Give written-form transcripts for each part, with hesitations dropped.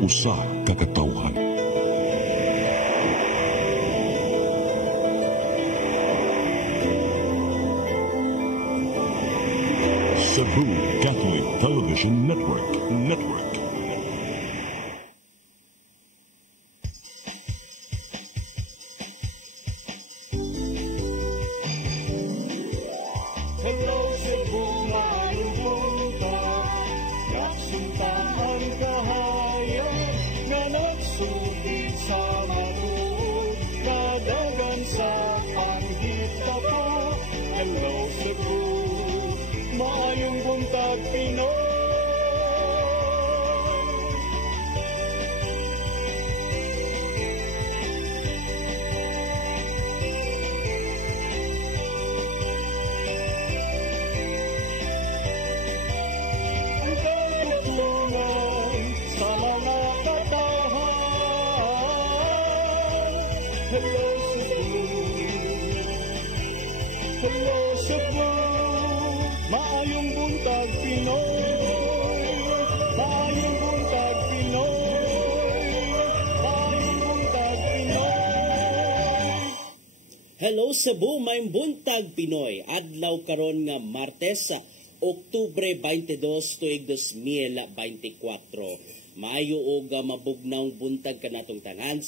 usa ka katawhan. Cebu Catholic Television Network. Hello, Cebu, mayroong punta. Kasuntahan kahayag na nagsulit sa matuod. Kadagan sa anggita po. Hello, Cebu, maayong buntag Pinoy. Ang katutunan sa mga katahan. Hello, Cebu. Hello, Cebu. Maayong buntag Pinoy. Maayong buntag Pinoy. Maayong buntag Pinoy. Hello Cebu, may buntag Pinoy. Adlaw karon nga Martes, Oktubre 22, tuig 2024. Maayo og mabugnaw buntag kanatong tanan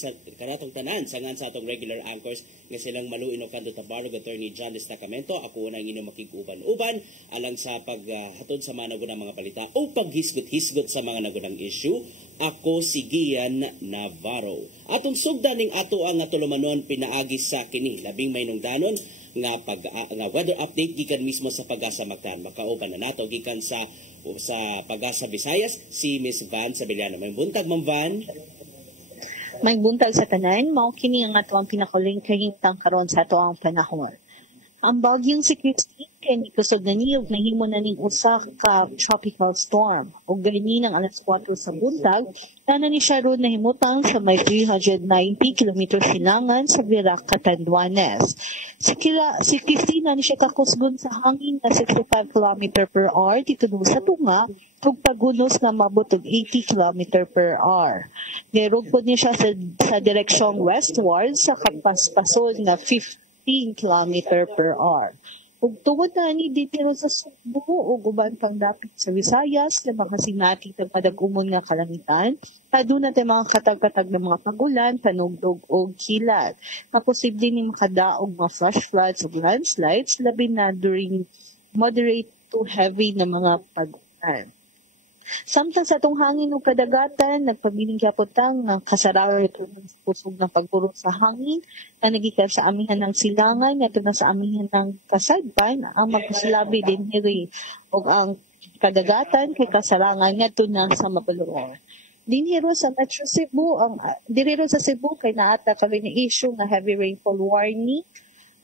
sangan sa atong regular anchors nga silang Maluino Canto Tabarog, Attorney John Destacamento. Ako na ang inyong makig-uban-uban alang sa paghatod sa mga nagunang mga balita o paghisgot-hisgot sa mga nagunang issue. Ako si Gian Navarro. Atong sugdan ning ato ang tulumanon pinaagi sa kini labing maynungdanon nga weather update gikan mismo sa Pag-asa Mactan. Makauban na nato gikan sa Pag-asa Visayas si Miss Van Sabillano. May buntag, Ma'am Van. May buntag sa tanan, mao kini ang ato ang pinakuling kahimtang karon sa ato ang panahon. Ang bagyong si Christine kay nikusog na niyog nahimo na ning usa ka tropical storm. Ug gani ng alas 4 sa buntag, na ni siya ron nahimutang sa may 390 km silangan sa Virac, Catanduanes. Si Christina ni siya kakusgon sa hangin na 65 km per hour dito sa tunga ug pagunos nga mabot og 80 km per hour. Nirugpod niya siya sa direksyong westward sa kapaspason nga 15 km per hour. Ug tungod na ni dito sa Cebu ug uban pang dapit sa Visayas na makasinati ng padagumon nga kalangitan, aduna tay mga katag-katag ng mga pagulan, panugdog ug kilat. Posible ni makadaog mga flash floods ug landslides labi na during moderate to heavy na mga pag-ulan. Samtang sa atong hangin ug kadagatan, nagpabiling gyapon nga kasarawan ito ng pusog ng pagpurot sa hangin na nagikan sa amihan ng silangan ngadto na sa amihan ng kasadpan ang magsilabi din diri ug ang kadagatan kay kasarangan ngadto na sa Mabalurong. Dinhiro sa Metro Cebu, diriro sa Cebu kay naata kami ni issue nga heavy rainfall warning.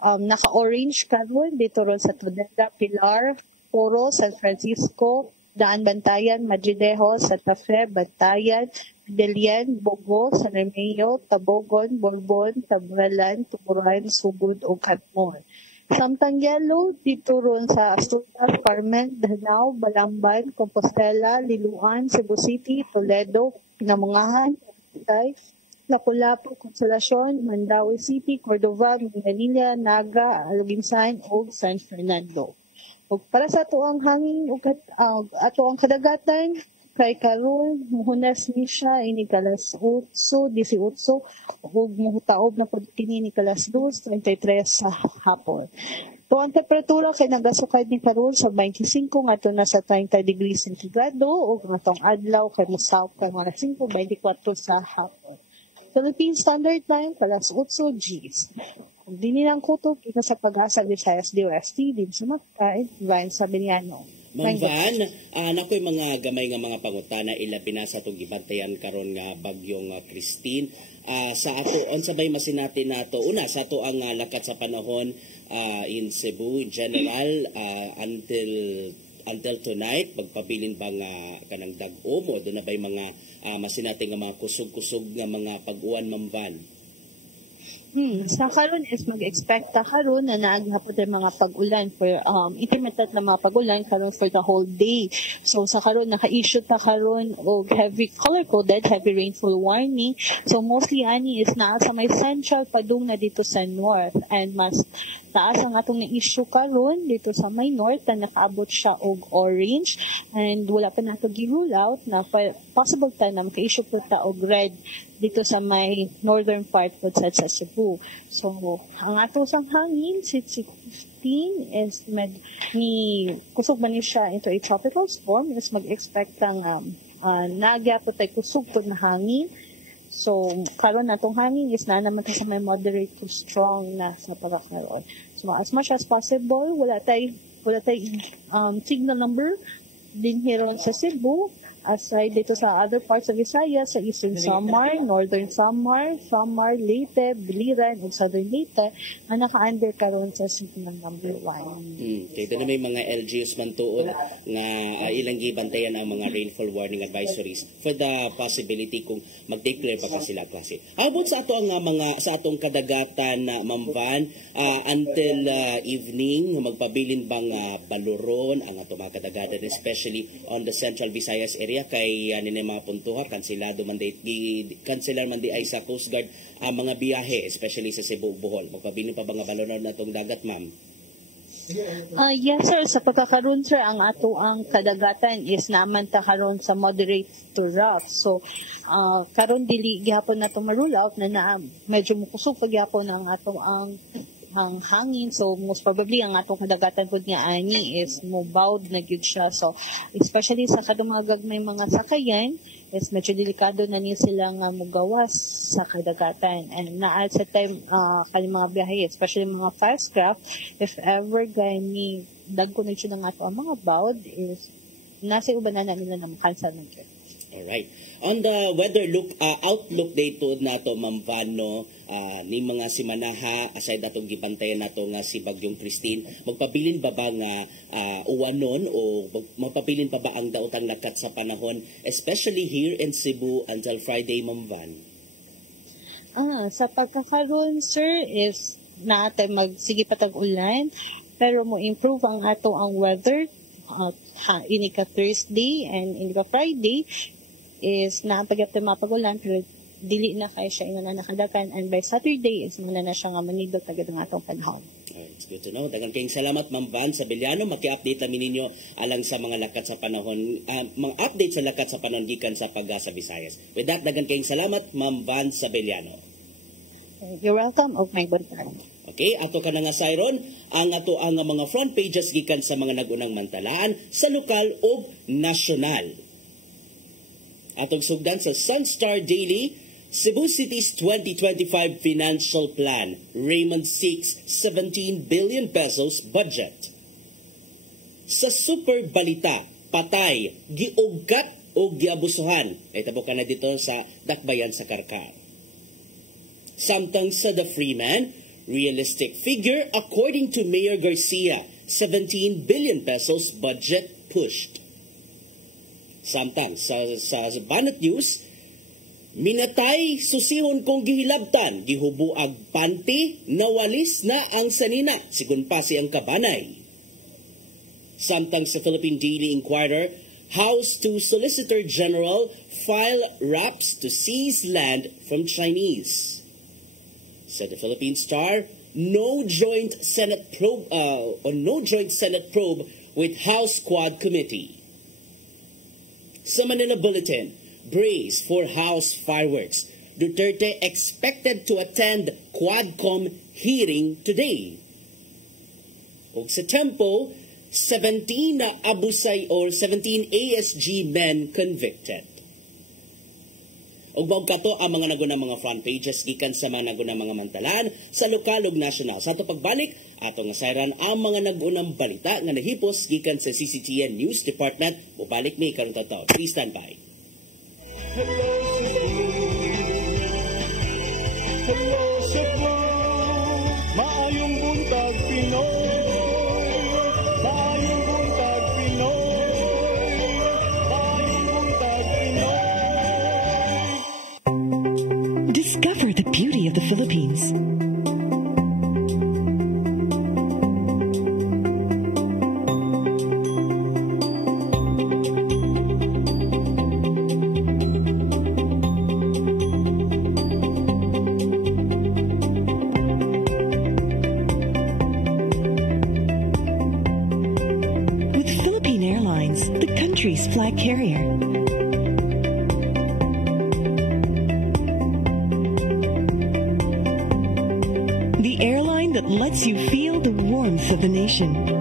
Naka-orange karon dito ron sa Todenda, Pilar, Poro, San Francisco, Daan, Bantayan, Madrilejo, Santa Fe, Bantayan, Delian, Bogo, San Remeo, Tabogon, Borbon, Tabuelan, Tuburan, Sugod o Katmon. Samtang yellow dito ron sa Astutas, Carmen, Danao, Balamban, Compostela, Liluan, Cebu City, Toledo, Pinamungahan, Lapu-Lapu, Consolacion, Mandaue City, Cordova, Manila, Naga, Aluginsan o San Fernando. Ug para sa ato ang hangin ug ato ang kadagatan kay karon muhunas ni siya ini kalas 8:18 ug muhutaob na pud kini ni kalas 2:33 sa hapon. To ang temperatura kay nagasukad ni karon sa 25 ngadto na sa 30 degrees centigrado ug atong adlaw kay mosawp kay mga 5:24 sa hapon. Philippine Standard Time kalas 8 Gs. Dini ng kutok kita sa Pag-asa Visayas DOST din sa Mactan, Van Sabillano. Ma'am Van, nakoy mga gamay nga mga pangutana ilabi na sa itong gibantayan karon nga bagyong Christine. Sa ato, sabay masinati nato una sa ato ang lakat sa panahon in Cebu in general until tonight, magpabilin ba nga kanang dag-o mo, doon na ba'y mga masinati nga mga kusog-kusog nga mga pag-uwan, Ma'am Van? Sa karon is mag-expect ta karon na naagihapon ang mga pag-ulan for intermittent na mga pag-ulan karon for the whole day. So sa karon naka-issue ta karon og heavy color-coded heavy rainfall warning. So mostly ani is naa sa may central padung na dito sa north, and mas taas ang atong na-issue karon dito sa may north na nakaabot siya og orange, and wala pa nato gi-rule out na possible ta na maka-issue po ta og red dito sa may northern part po sa Cebu. So, ang ato sang hangin, 15 is kusog man ni siya into a tropical storm, is mag-expect ang nagya po tayo kusog to na hangin. So, karon natong hangin is na naman sa may moderate to strong na sa pagkakaroon. So, as much as possible, wala tay signal number din hiron sa Cebu, aside dito sa other parts of Visayas, sa Eastern Samar, Northern Samar, Leyte, Biliran, ug Southern Leyte, nga naka-under karon sa signal number 1. Kaya na may mga LGUs man tuod nga ilang gibantayan ang mga rainfall warning advisories for the possibility kung mag-declare pa sila klase. Abot sa ato ang sa atong kadagatan na Mamban until evening, magpabilin bang baluron ang ato mga kadagatan, especially on the Central Visayas area, kay nila mga puntuha kanselado man di ay sa Coast Guard ang mga biyahe, especially sa Cebu, Bohol. Magpabilin pa ba nga baluron na itong dagat, ma'am? Yes sir, sa pagkakaroon sir, ang ato ang kadagatan is naman ta karon sa moderate to rough. So karon dili gihapon nato ma-rule out na medyo mukusog pagyapon ang ato ang hangin. So most probably ang atong kadagatan pud nga ani is mobawd na gyud siya. So especially sa kadong mga gagmay mga sakayan is medyo delikado na ni sila nga mugawas sa kadagatan, and naa sa time kani mga biyahe, especially mga fast craft, if ever gani dagko na siya ng ato ang mga bawd, is nasa uban na nila na makansel na gyud. Alright. On the weather outlook dito nato, Ma'am Vano, ni mga simanaha, aside atong gibantayan nato nga si Bagyong Christine, magpabilin ba nga uwanon o magpabilin pa ba ang daotang lakat sa panahon, especially here in Cebu until Friday, Ma'am Van? Sa pagkakaroon, sir, is natin magsige patag ulan, pero mo improve ang ato ang weather ini ka Thursday and ini ka Friday is napagyap tayo mapagulan, pero dili na kay siya ina na nakadakan, and by Saturday is muna na siya nga manidot agad ang atong panahon. It's good to know. Daghang kayong salamat, Ma'am Van Sabeliano. Maki-update namin ninyo alang sa mga lakat sa panahon, mga update sa lakat sa panahon gikan sa Pag-asa Visayas. With that, daghang kayong salamat, Ma'am Van Sabeliano. You're welcome, og may buntag. Okay, ato ka na nga sayron ang ato ang mga front pages gikan sa mga nagunang mantalaan sa lokal o nasyonal. Atong sugdan sa Sunstar Daily, Cebu City's 2025 Financial Plan, Raymond seeks 17 billion pesos budget. Sa Super Balita, patay, giugat o giabusuhan. Ay tabo ka na dito sa Dakbayan sa Karkar. Samtang sa The Freeman, realistic figure according to Mayor Garcia, 17 billion pesos budget pushed. Samtang sa Banat News, minatay susihon kong gihilabtan, gihubuag panty, nawalis na ang sanina, sigun pa siyang kabanay. Samtang sa Philippine Daily Inquirer, House to Solicitor General file raps to seize land from Chinese. Sa The Philippine Star, no joint Senate probe with House Quad Committee. Sa Manila Bulletin, brace for House fireworks. Duterte expected to attend Quadcom hearing today. Og sa Tempo, 17 ASG men convicted. Og baog kato ang mga nagunang mga front pages gikan sa mga nagunang mga mantalaan sa lokal ug nasyonal. Sa ato pagbalik, ato nga sayran ang mga nagunang balita nga nahipos gikan sa CCTN News Department. Mubalik ni karong taw. Please stand by. Hello Cebu, maayong buntag Pinoy, maayong buntag Pinoy, maayong buntag Pinoy. Discover the beauty of the Philippines. direct carrier. The airline that lets you feel the warmth of the nation.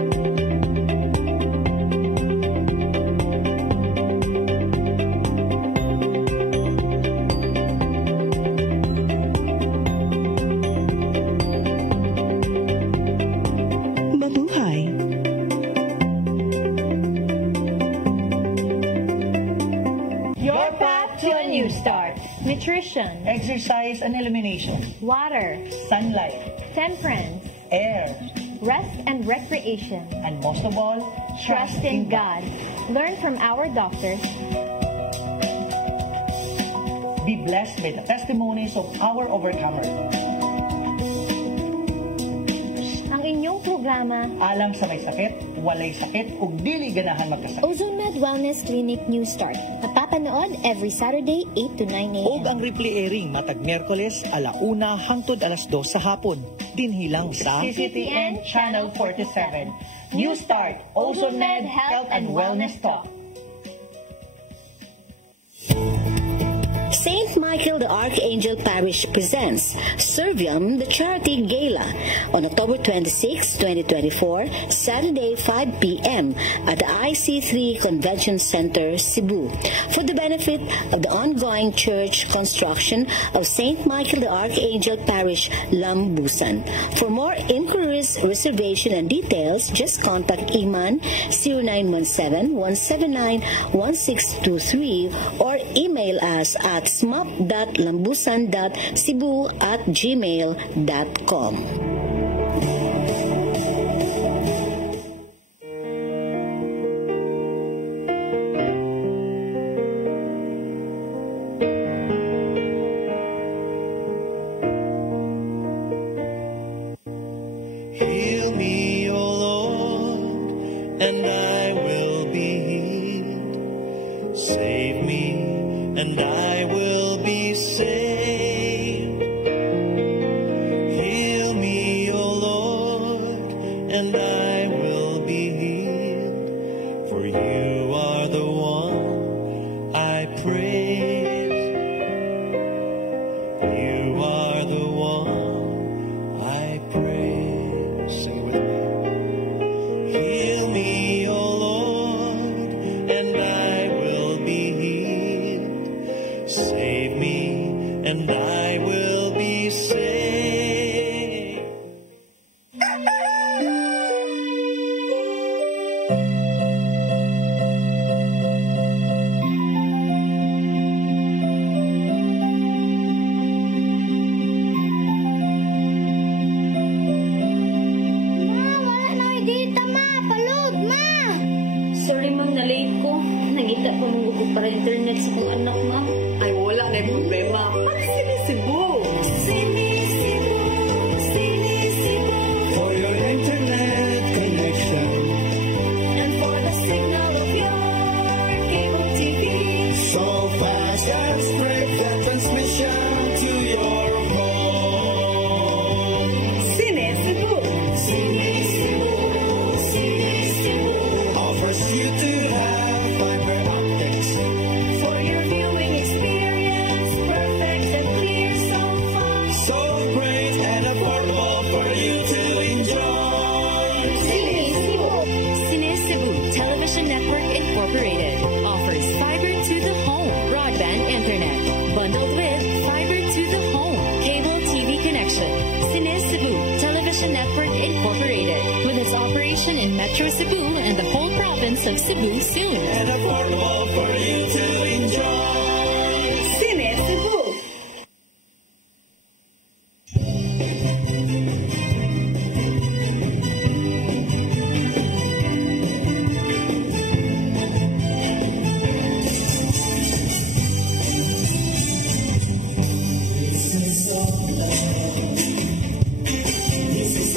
Nutrition, exercise and elimination, water, sunlight, temperance, air, rest and recreation, and most of all, trust in God. Learn from our doctors. Be blessed by the testimonies of our overcomers. Ang inyong programa, Alam sa may sakit, walay sakit, ug dili ganahan magkasakit. OzoneMed Wellness Clinic New Start. Napapanood every Saturday, 8 to 9 a.m. Og ang replay airing matag Miyerkules, 1:00 hangtod 2:00 sa hapon. Dinhilang sa CCTN Channel 47. New Start, OzoneMed Health and Wellness Talk. St. Michael the Archangel Parish presents Servium the Charity Gala on October 26, 2024, Saturday 5 p.m. at the IC3 Convention Center, Cebu, for the benefit of the ongoing church construction of St. Michael the Archangel Parish, Lambusan. For more inquiries, reservation, and details, just contact Iman 0917-179-1623 or email us at smap.lambusan.cebu@gmail.com. Heal me, O Lord, and I will be healed. Save me, and I will be saved. Heal me, O Lord, and I will be healed. For you are the one I praise. You are the one I praise. Sing with me. Heal me, O Lord, and I will be healed. Save me, and I will be saved. Sorry ma'am, na-late ko. Nagita ko nung para internet sa kong anak ma'am. Ay, wala na yung problema. Mag-Sinisibu! For your internet connection, And for the signal of your cable TV. so fast, just spread the transmission to your phone. Sinisibu! Offers you to have fiber optics. For your viewing experience, perfect and clear so far. So great and affordable for you to enjoy. Sinisibu Television Network Incorporated offers fiber to the home broadband internet bundled with fiber to the home cable TV connection. Sinisibu Television Network Incorporated, with its operation in Metro Cebu and the whole province of Cebu soon. And affordable for you to enjoy. Sinisibu! This is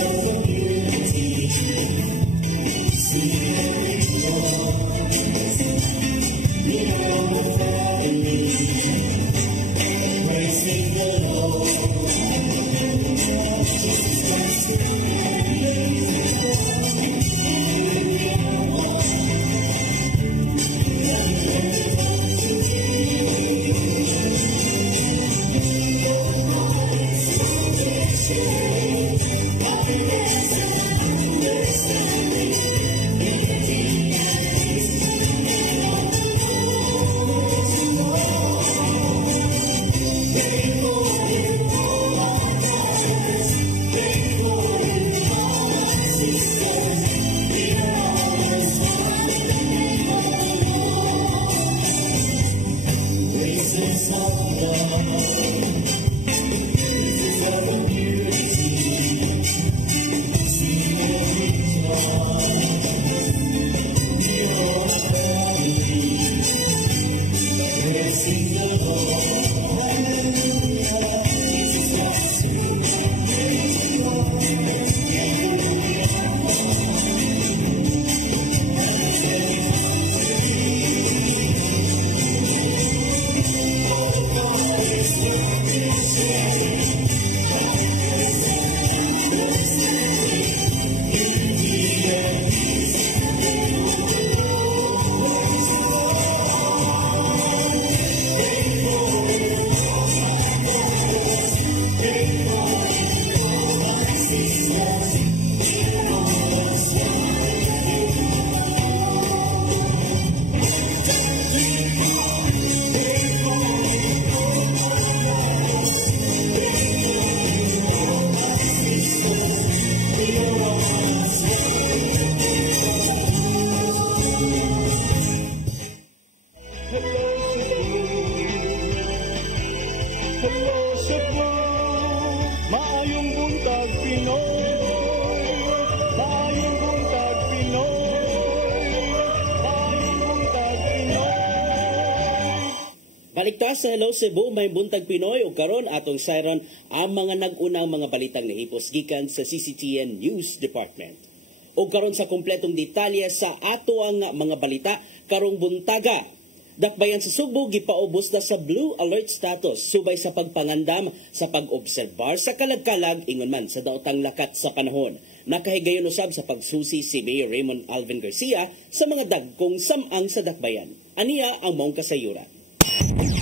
Baliktas sa Hello Cebu, may buntag Pinoy ug karon atong sayron ang mga nag-unang mga balitang nahipos gikan sa CCTN News Department. Ug karon sa kumpletong detalye sa ato ang mga balita karong buntaga. Dakbayan sa Subo gipaubos na sa blue alert status subay sa pagpangandam sa pag-obserbar sa kalagkalag ingon man sa daotang lakat sa panahon. Nakahigayon usab sa pagsusi si Mayor Raymond Alvin Garcia sa mga dagkong samang sa dakbayan. Aniya ang maong kasayuran.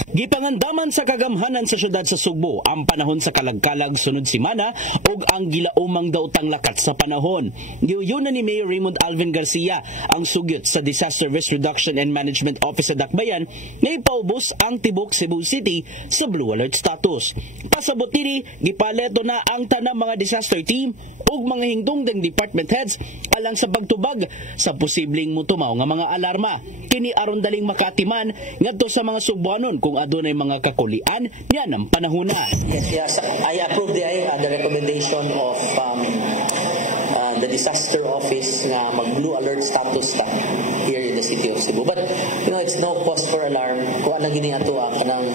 Gipangandaman sa kagamhanan sa syudad sa Sugbo ang panahon sa kalagkalag sunod simana ug ang gilaumang daotang lakat sa panahon. Giyuyon ni Mayor Raymond Alvin Garcia ang sugyot sa Disaster Risk Reduction and Management Office sa Dakbayan na ipaubos ang tibok Cebu City sa blue alert status. Pasabot nini gipaleto na ang tanang mga disaster team ug mga hingtungtang department heads alang sa pagtubag sa posibleng mutumaw nga mga alarma. Kini aron daling makatiman ngadto sa mga Sugboanon kung adunay mga kakulian niya ng panahon na. Yes, I approve the recommendation of the disaster office nga mag-blue alert status ta here in the city of Cebu. But, it's no cause for alarm kung anong gini ato kanang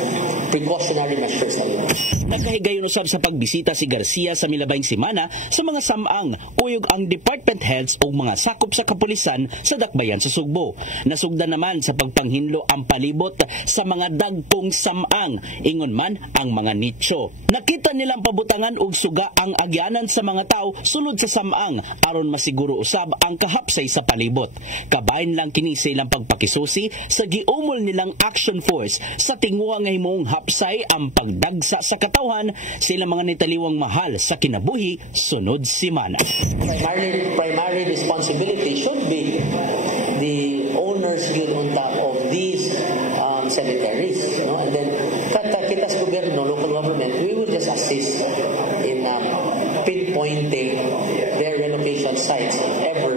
precautionary measures na yun. Nagkahigayon usab sa pagbisita si Garcia sa milabayng simana sa mga samang kuyog ang department heads o mga sakop sa kapulisan sa Dakbayan sa Sugbo. Nasugdan naman sa pagpanghinlo ang palibot sa mga dagkong samang, ingon man ang mga nicho. Nakita nilang pabutangan og suga ang agyanan sa mga tao sulod sa samang aron masiguro usab ang kahapsay sa palibot. Kabahin lang kini sa ilang pagpakisusi sa giumol nilang action force sa tingwa nga himong hapsay ang pagdagsa sa katawhan sa ilang mga nitaliwang mahal sa kinabuhi sunod simana. Primary responsibility should be the owners on top of these cemeteries, and then kita sa gobyerno, local government, we will just assist in pinpointing their relocation sites if ever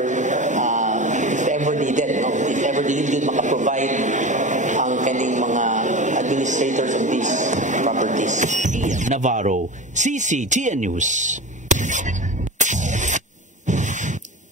needed, if ever needed makaprovide ang kaning mga administrators of these properties. Navarro, CCTN News.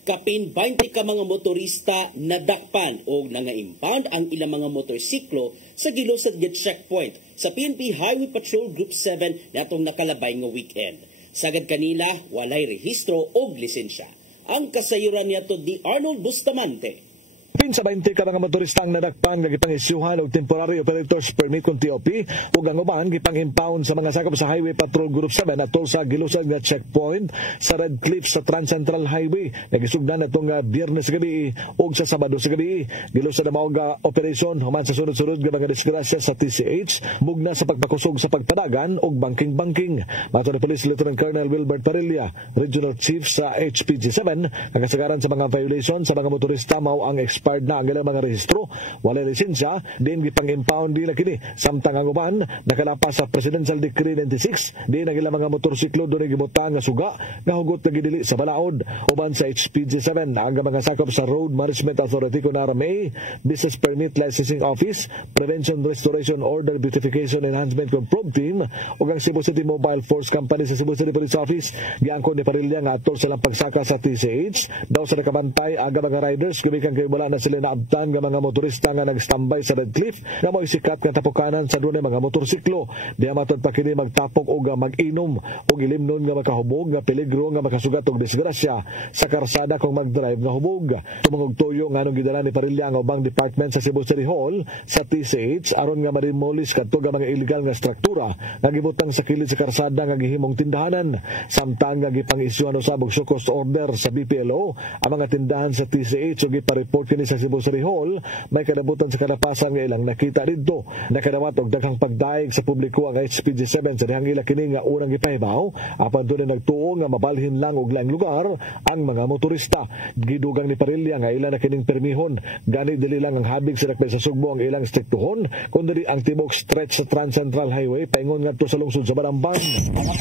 Kapin 20 ka mga motorista nadakpan o nanga-impound ang ilang mga motorsiklo sa gilusad nga checkpoint sa PNP Highway Patrol Group 7 natong nakalabay nga weekend. Sagad kanila walay rehistro o lisensya. Ang kasayuran niya to di Arnold Bustamante. Pinsa 20 ka mga motorista ang nadakpan nga gipangisyuhan og temporary operators permit kung TOP ug ang uban gipang-impound sa mga sakop sa Highway Patrol Group 7 atol sa gilusad nga checkpoint sa Red Cliff sa Trans Central Highway. Nagisugdan atong Biyernes gabi ug sa Sabado sa gabi. Gilusad ang mga operasyon human sa sunod-sunod nga mga disgrasya sa TCH mugna sa pagpakusog sa pagpadagan ug banking-banking. Mato ni Police Lieutenant Colonel Wilbert Parilla, Regional Chief sa HPG 7, ang kasagaran sa mga violation sa mga motorista mao ang expired na ang ilang mga rehistro. Walay lisensya, din gipang-impound nila kini. Samtang ang uban, nakalapas sa Presidential Decree 96, din ang ilang mga motorsiklo doon gibutang nga suga, nga hugot na gidili sa balaod. Uban sa HPG7, ang mga sakop sa Road Management Authority kung RMA, Business Permit Licensing Office, Prevention Restoration Order Beautification Enhancement Control Team, o ang Cebu City Mobile Force Company sa Cebu City Police Office, giangkon ni Parilya nga atol sa pagsaka sa TCH, daw sa nakabantay aga mga riders, kumikan kayo wala na sila naabtan nga mga motorista nga nag-standby sa Red Cliff, na mo'y sikat nga tapukanan sa dunay mga motorsiklo. Di matod pa kini magtapok o mag-inom, o ilimnon nga makahubog, nga peligro nga makasugat og disgrasya sa karsada kung mag-drive nga hubog. Tumangog tuyo nga nung gidala ni Parilya nga ubang department sa Cebu City Hall sa TCH aron nga ma-demolish kadto nga mga illegal nga struktura nga gibutang sa kilid sa karsada nga gihimong tindahanan. Samtang nga gipang-isyuhan usab og show cause order sa BPLO ang mga tindahan sa TCH ug ipa-report kini sa Cebu City Hall, may kadabutan sa kalapasan nga ilang nakita didto. Nakadawat og daghang pagdaig sa publiko ang HPG7 sa dihang ila kini nga unang gipahibaw apan dunay nagtuo nga mabalhin lang og laing lugar ang mga motorista. Gidugang ni Parilya nga ila na kining permihon, gani dili lang ang habig sa dakpay sa Sugbo ang ilang striktuhon, kundi ang tibok stretch sa Trans Central Highway paingon ngadto sa lungsod sa Balambang.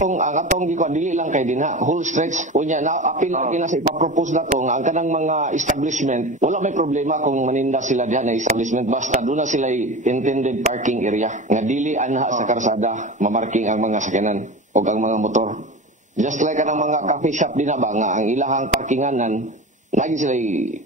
Ang atong gikuan dili lang kay dinha whole stretch unya na apil na sa ipapropose nato nga ang kanang mga establishment wala may problema kung maninda sila diha na establishment basta doon na sila intended parking area nga dili anha sa karsada mamarking ang mga sakyanan o ang mga motor. Just like ang mga coffee shop din ba nga ang ilahang parkinganan lagi sila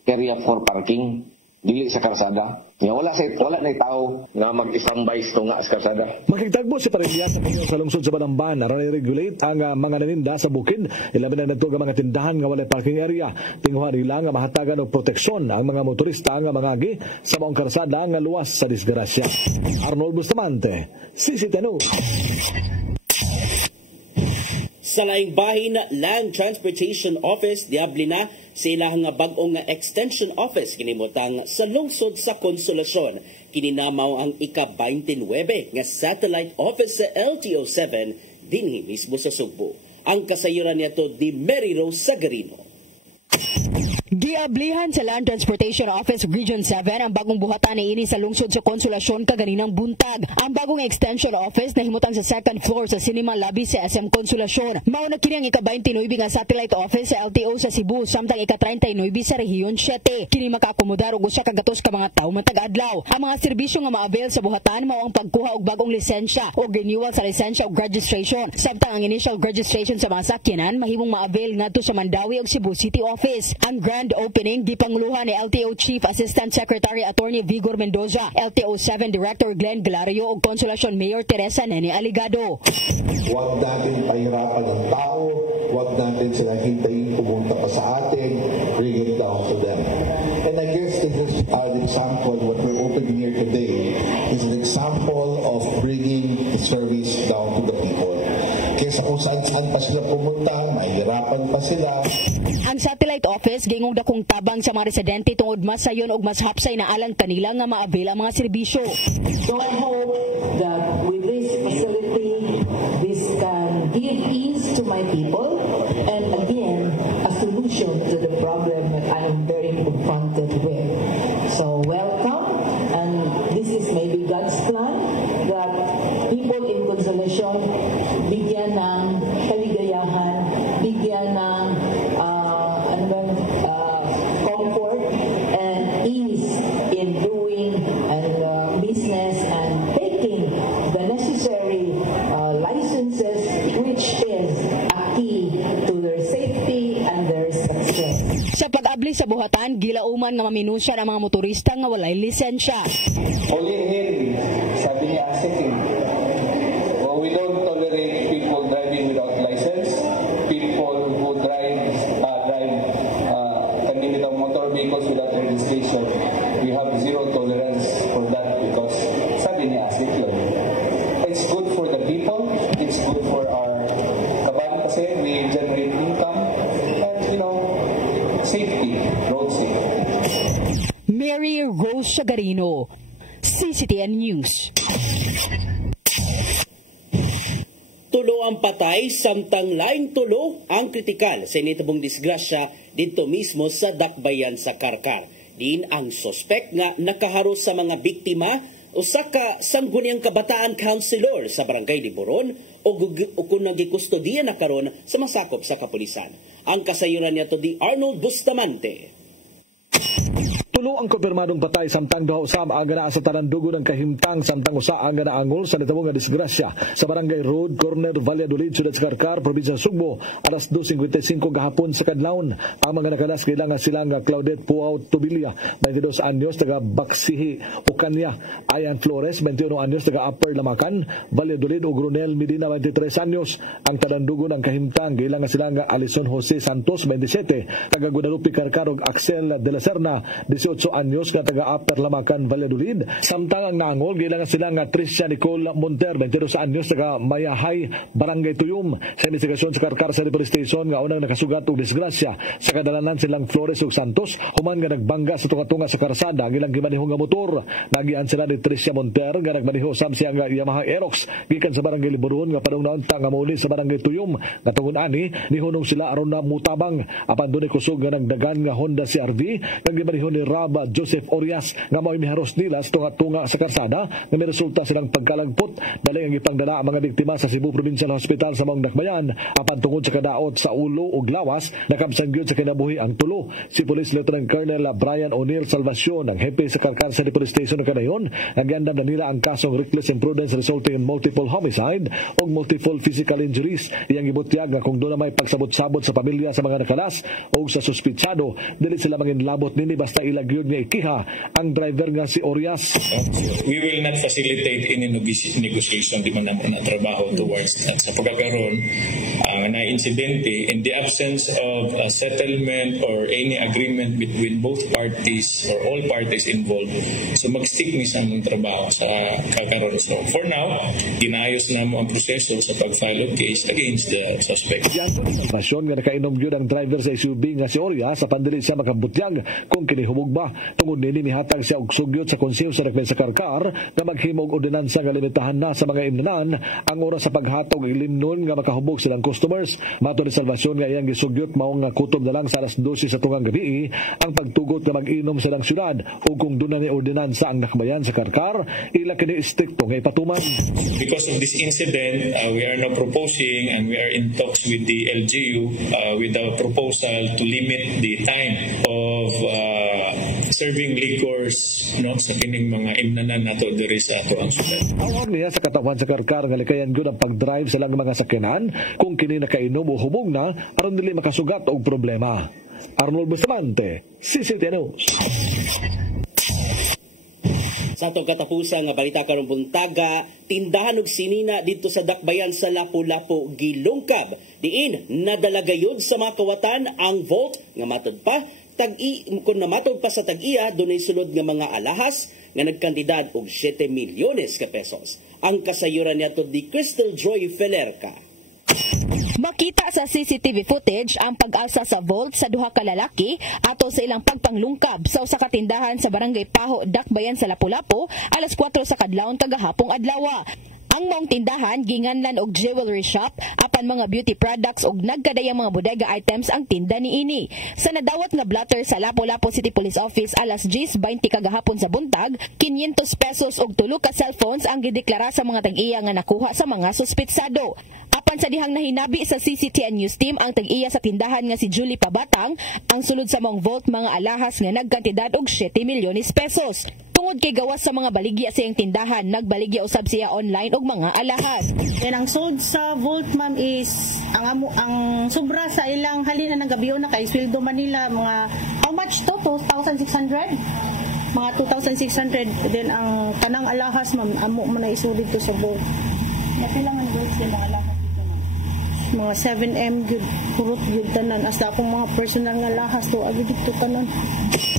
area for parking dili sa karsada. Nga wala na tao nga mag-standby nga sa karsada. Makigtagbo si Parilya sa kanila sa lungsod sa Balamban aron i-regulate ang mga naninda sa bukid. Ilabi na nagtuga mga tindahan nga walay parking area. Tinguhan nila nga mahatagan og proteksyon ang mga motorista nga mangagi sa maong karsada nga luwas sa disgrasya. Arnold Bustamante, CCTV News. Sa laing bahin, Land Transportation Office diabli na sa ilahang nga bag-ong nga Extension Office kinimutang sa lungsod sa Konsolasyon. Kininamaw ang ika-29 nga Satellite Office sa LTO-7 dinhi mismo sa Sugbo. Ang kasayuran niyato di Mary Rose Sagarino. Giablihan sa Land Transportation Office Region 7 ang bagong buhatan ni ini sa lungsod sa Konsolasyon kaganinang buntag. Ang bagong Extension Office na himutang sa second floor sa Cinema Lobby sa SM Konsolasyon. Mao na kini ang ika-29 nga Satellite Office sa LTO sa Cebu samtang ika-39 sa Rehiyon 7. Kini makakomodar og usa ka gatos ka mga tawo matag adlaw. Ang mga serbisyo nga ma-avail sa buhatan mao ang pagkuha og bagong lisensya o renewal sa lisensya ug registration. Samtang ang initial registration sa mga sakyanan mahimong ma-avail ngadto sa Mandawi ug Cebu City Office. Ang grand opening gipangluha ni LTO Chief Assistant Secretary Attorney Vigor Mendoza, LTO 7 Director Glenn Galario ug Konsolasyon Mayor Teresa Nene Aligado. Huwag natin pahirapan ng tao, huwag natin sila hintayin pumunta pa sa atin, bring it down to them. And I guess this is an example, what we're opening here today is an example of bringing the service down to the people. Kesa kung saan pa sila pumunta, mahirapan pa sila. Ang Satellite Office gingog dakong tabang sa mga residente tungod mas sayon og mas hapsay na alang kanila nga ma-avail ang mga serbisyo. So I hope that with this facility, this can give ease to my people and again, a solution to the problem that I am very confronted with. So welcome, and this is maybe God's plan that people in Konsolasyon bigyan ng kaligayahan, bigyan ng comfort and ease in doing and business and taking the necessary licenses, which is a key to their safety and their success. Sa pag-abli sa buhatan, gilauman nga maminusyan ang mga motorista nga walay lisensya. Ulihin, sabi niya, well, we don't tolerate people driving without license, people who drive motor vehicles without registration. We have zero tolerance for that because sabi niya, it's good for the people, it's good for our kaban kasi we generate income and safety, road safety. Mary Rose Sagarino, CCTN News. Tulo ang patay, samtang laing tulo ang kritikal sa initabong disgrasya dito mismo sa dakbayan sa Karkar. Din ang sospek nga nakaharos sa mga biktima usa ka sangguniang kabataan counselor sa barangay Liboron o kung nagikustodiya na karon sa masakop sa kapulisan. Ang kasayuran niya to di Arnold Bustamante. Tulo ang kumpirmadong patay samtang duha usab ang ganaa sa tarandugo ng kahimtang samtang usa ang ganaangol sa nitabo nga disgrasya sa barangay Road Corner, Valladolid, Ciudad Carcar, Probinsya Sugbo, alas 2:55 gahapon sa kadlawon. Ang mga nakalas kailangan sila nga Claudette Puaw Tobilla, 22 anyos, taga Baksihi, Ocania, Ayan Flores, 21 anyos, taga Upper Lamacan, Valladolid, ug Ronel Medina, 23 anyos. Ang tarandugo ng kahimtang kailangan sila nga Alison Jose Santos, 27, taga Guadalupe, Carcar, ug Axel de la Serna, 18 anyos nga taga Upper Lamacan, Valladolid. Samtang ang naangol kailangan sila nga Tricia Nicole Monter, 22 anyos, taga Mayahay, Barangay Tuyum. Sa investigasyon sa Carcar City Police Station nga unang nakasugat og disgrasya sa kadalanan silang Flores ug Santos human nga nagbangga sa tunga-tunga sa karsada ang ilang gimaneho nga motor. Nagian sila ni Tricia Monter nga nagmaneho sab siya nga Yamaha Aerox gikan sa Barangay Liboron nga padung-naon nga mauli sa Barangay Tuyum. Nga tungod ani nihunong sila aron na mutabang apan dunay kusog nga nagdagan nga Honda CR-V nga gimaneho ni Raba Joseph Orias nga mao'y miharos nila sa tunga-tunga sa karsada nga may resulta silang pagkalagpot. Dali ang ipangdala ang mga biktima sa Cebu Provincial Hospital sa Maong Dakbayan apan tungod sa kadaot sa ulo ug lawas nakabsang gyud sa kinabuhi ang tulo. Si Police Lieutenant Colonel Brian O'Neil Salvacion ang hepe sa Carcar City Police Station kanayon nagyandam na nila ang kasong reckless imprudence resulting in multiple homicide ug multiple physical injuries. Iyang gibutyag nga kung doon na may pagsabot-sabot sa pamilya sa mga nakalas o sa suspitsado dili sila manginlabot nini basta ilagyod nga ikiha ang driver nga si Orias. We will not facilitate any negotiation di man na trabaho towards that. Sa pagkakaroon na insidente in the absence of a settlement or any agreement between both parties or all parties involved, so mag-stick ni sa mga trabaho sa kakaroon. So for now, ginayos na mo ang proseso sa pag-file of case against the suspect. Pasyon nga nakainom yun ang driver sa SUV nga si Orias sa pandili siya makabutyag kung kinihubog ba. Tungod nini mihatag siya og sugyot sa konseho sa Dakbayan sa Carcar nga maghimog ordinansa nga limitahan na sa mga imnanan ang oras sa paghatog ilimnon nga makahubog silang customers. Mato ni Salvacion nga iyang gisugyot mao nga kutob na lang sa alas 12 sa tungang gabi ang pagtugot nga mag-inom silang syudad ug kung doon na ni ordinansa ang Dakbayan sa Carcar ila kini istrikto nga ipatuman. Because of this incident, we are now proposing and we are in talks with the LGU with a proposal to limit the time of serving liquors sa kining mga imnanan nato diri sa ato ang syudad. Awag niya sa katawan sa Carcar nga likayan gyud ang pag-drive sa lang mga sakyanan kung kini nakainom o hubog na aron dili makasugat og problema. Arnold Bustamante, CCTV News. Sa atong katapusan nga balita karong buntaga, tindahan og sinina dito sa Dakbayan sa Lapu-Lapu gilungkab. Diin nadalagayod sa mga kawatan ang vault nga matod pa kung namatod pa sa tag-iya dunay sulod nga mga alahas nga nagkantidad og 7 milyones ka pesos. Ang kasayuran niya to di Crystal Joy Felerca. Makita sa CCTV footage ang pag-asa sa vault sa duha ka lalaki ato sa ilang pagpanglungkab sa usa ka tindahan sa Barangay Paho, Dakbayan sa Lapu-Lapu alas 4 sa kadlawon kagahapong adlaw. Ang maong tindahan ginganlan og jewelry shop apan mga beauty products og nagkadayang mga bodega items ang tinda niini. Sa nadawat nga blotter sa Lapu-Lapu City Police Office alas 10:20 kagahapon sa buntag, 500 pesos og 3 ka cellphones ang gideklara sa mga tag-iya nga nakuha sa mga suspitsado. Apan sa dihang nahinabi sa CCTN News Team ang tag-iya sa tindahan nga si Julie Pabatang, ang sulod sa maong vault mga alahas nga nagkantidad og 7 milyones pesos. Tungod kay gawas sa mga baligya sa iyang tindahan, nagbaligya usab siya online og mga alahas. And ang sold sa vault ma'am is ang sobra sa ilang halina ng gabi na kay sweldo Manila mga how much to? 2,600? Mga 2,600 then ang kanang alahas ma'am amo man na isulit to sa vault. Napilangan vault din ang alahas dito ma'am. Mga 7M gyud purot gyud tanan hasta akong mga personal nga alahas to agi dito tanan.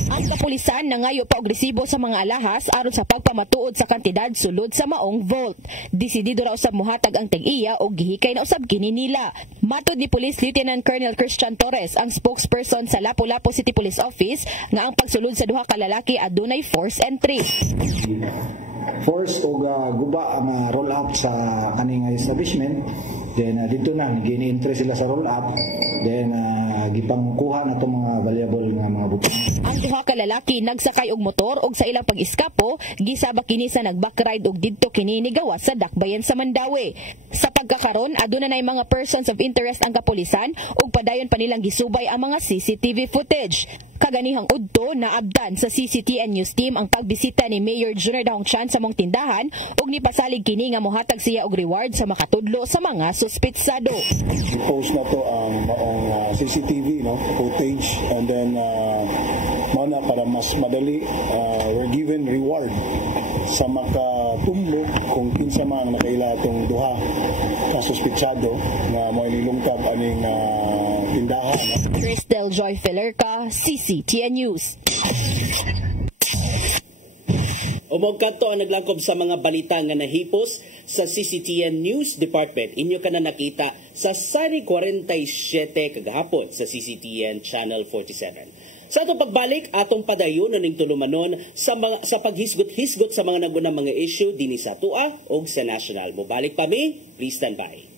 Ang kapulisan nangayo pa og resibo sa mga alahas aron sa pagpamatuod sa kantidad sulod sa maong vault. Desidido ra usab mohatag ang tag-iya og gihikay na usab kini nila. Matud ni Police Lieutenant Colonel Christian Torres, ang spokesperson sa Lapu-Lapu City Police Office, nga ang pagsulod sa duha ka lalaki adunay force entry. Force o guba ang roll up sa kaning establishment. Then dito na gini-entry sila sa roll up. Then gipangkuha na itong mga valuable nga mga butang. Ang duha ka lalaki nagsakay og motor og sa ilang pag-iskapo gisaba kini sa nag-backride og didto kini ni gawas sa dakbayan sa Mandawi. Sa pagkakaron aduna nay mga persons of interest ang kapulisan ug padayon pa nilang gisubay ang mga CCTV footage. Kaganihang udto naabdan sa CCTN News Team ang pagbisita ni Mayor Junior Dahong Chan sa mong tindahan ug nipasalig kini nga mohatag siya og reward sa makatudlo sa mga suspitsado. Post na to ang CCTV footage and then mana para mas madali we're given reward sa makatumbok kung kinsa man nakaila itong duha ka suspitsado nga mo nilungkab aning tindahan. Cristel Joy Filerca, CCTN News. Umog kadto ang naglangkob sa mga balita nga nahipos sa CCTN News Department. Inyo ka na nakita sa Sari 47 kagahapon sa CCTN Channel 47. Sa atong pagbalik, atong padayon ning tulumanon sa paghisgot-hisgot sa mga nagunang mga issue dinhi sa TUA o sa National. Mubalik pa mi, please stand by.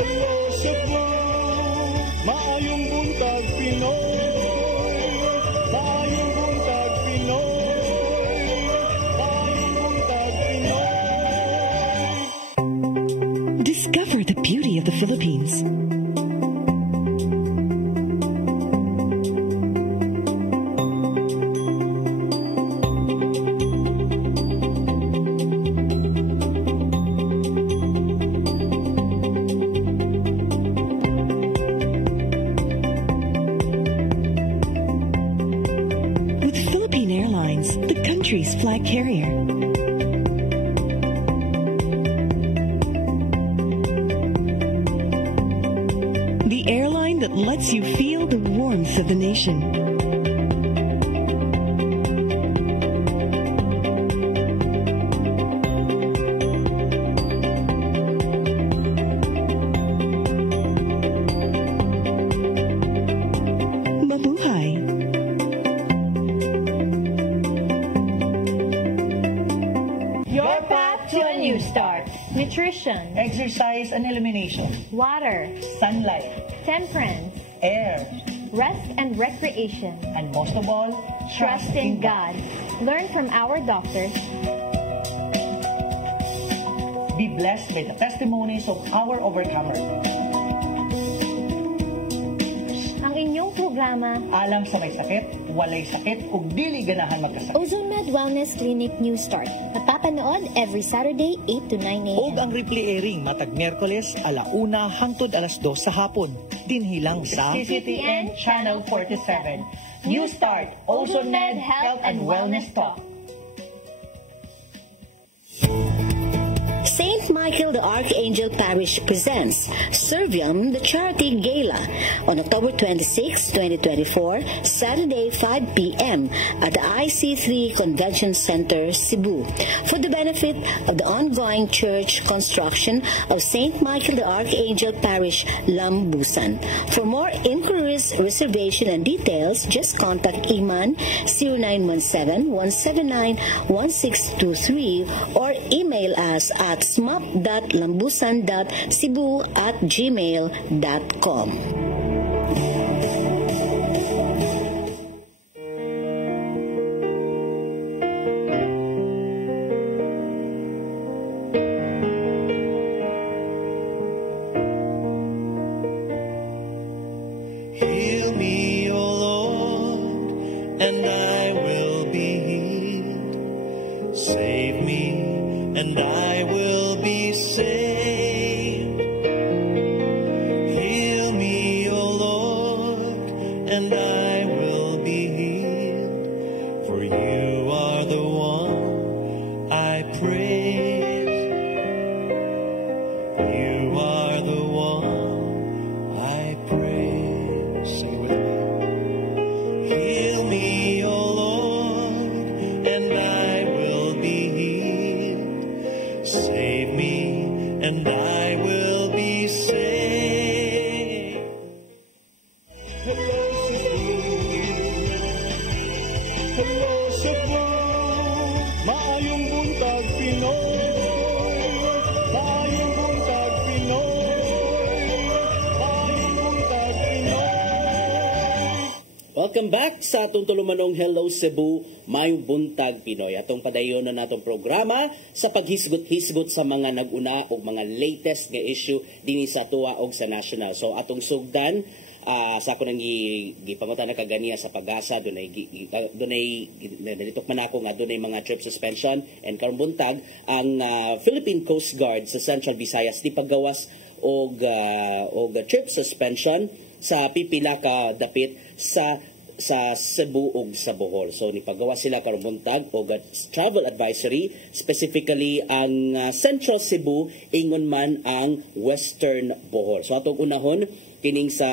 Hello Cebu, maayong buntag Pinoy. Maayong buntag Pinoy. Maayong buntag Pinoy. Discover the beauty of the Philippines. Flag carrier. The airline that lets you feel the warmth of the nation. Nutrition, exercise and elimination, water, sunlight, temperance, air, rest and recreation, and most of all, trust in God. Learn from our doctors. Be blessed by the testimonies of our overcomers. Ang inyong programa, alam sa may sakit, walay sakit, ug dili ganahan magkasakit. OzoneMed Wellness Clinic New Start. Napapanood every Saturday 8 to 9 a.m. Og ang replay airing matag Miyerkules 1:00 hangtod 2:00 sa hapon. Dinhi lang sa CCTN Channel 47. New Start, OzoneMed Health and Wellness Talk. St. Michael the Archangel Parish presents Servium the Charity Gala on October 26, 2024, Saturday 5 p.m. at the IC3 Convention Center, Cebu, for the benefit of the ongoing church construction of St. Michael the Archangel Parish, Lambusan. For more inquiries, reservation, and details, just contact Iman 0917-179-1623 or email us at smap.lambusan.cebu@gmail.com. Heal me, O Lord, and I will be healed. Save me, and I will be saved. Heal me, O Lord, and I will be healed. For you are the one I praise. You are the one I praise. Sing with me. Heal me, O Lord, and I will be healed. Save me, and I will be saved. Hello, Cebu. Maayong buntag Pinoy. Maayong buntag Pinoy. Welcome back sa atong tulumanong Hello Cebu, Mayong Buntag Pinoy. Atong padayon na natong programa sa paghisgot-hisgot sa mga naguna o mga latest nga issue dinhi sa tuwa og sa national. So atong sugdan sa ako nang gipangutan na kaganiya sa Pag-asa, dunay nalitok man ako nga dunay mga trip suspension, and karong buntag ang Philippine Coast Guard sa Central Visayas di paggawas og trip suspension sa pipila ka dapit sa Cebu ug sa Bohol. So nipagawa sila karong buntag og travel advisory, specifically ang Central Cebu, ingon man ang Western Bohol. So atong unahon kining sa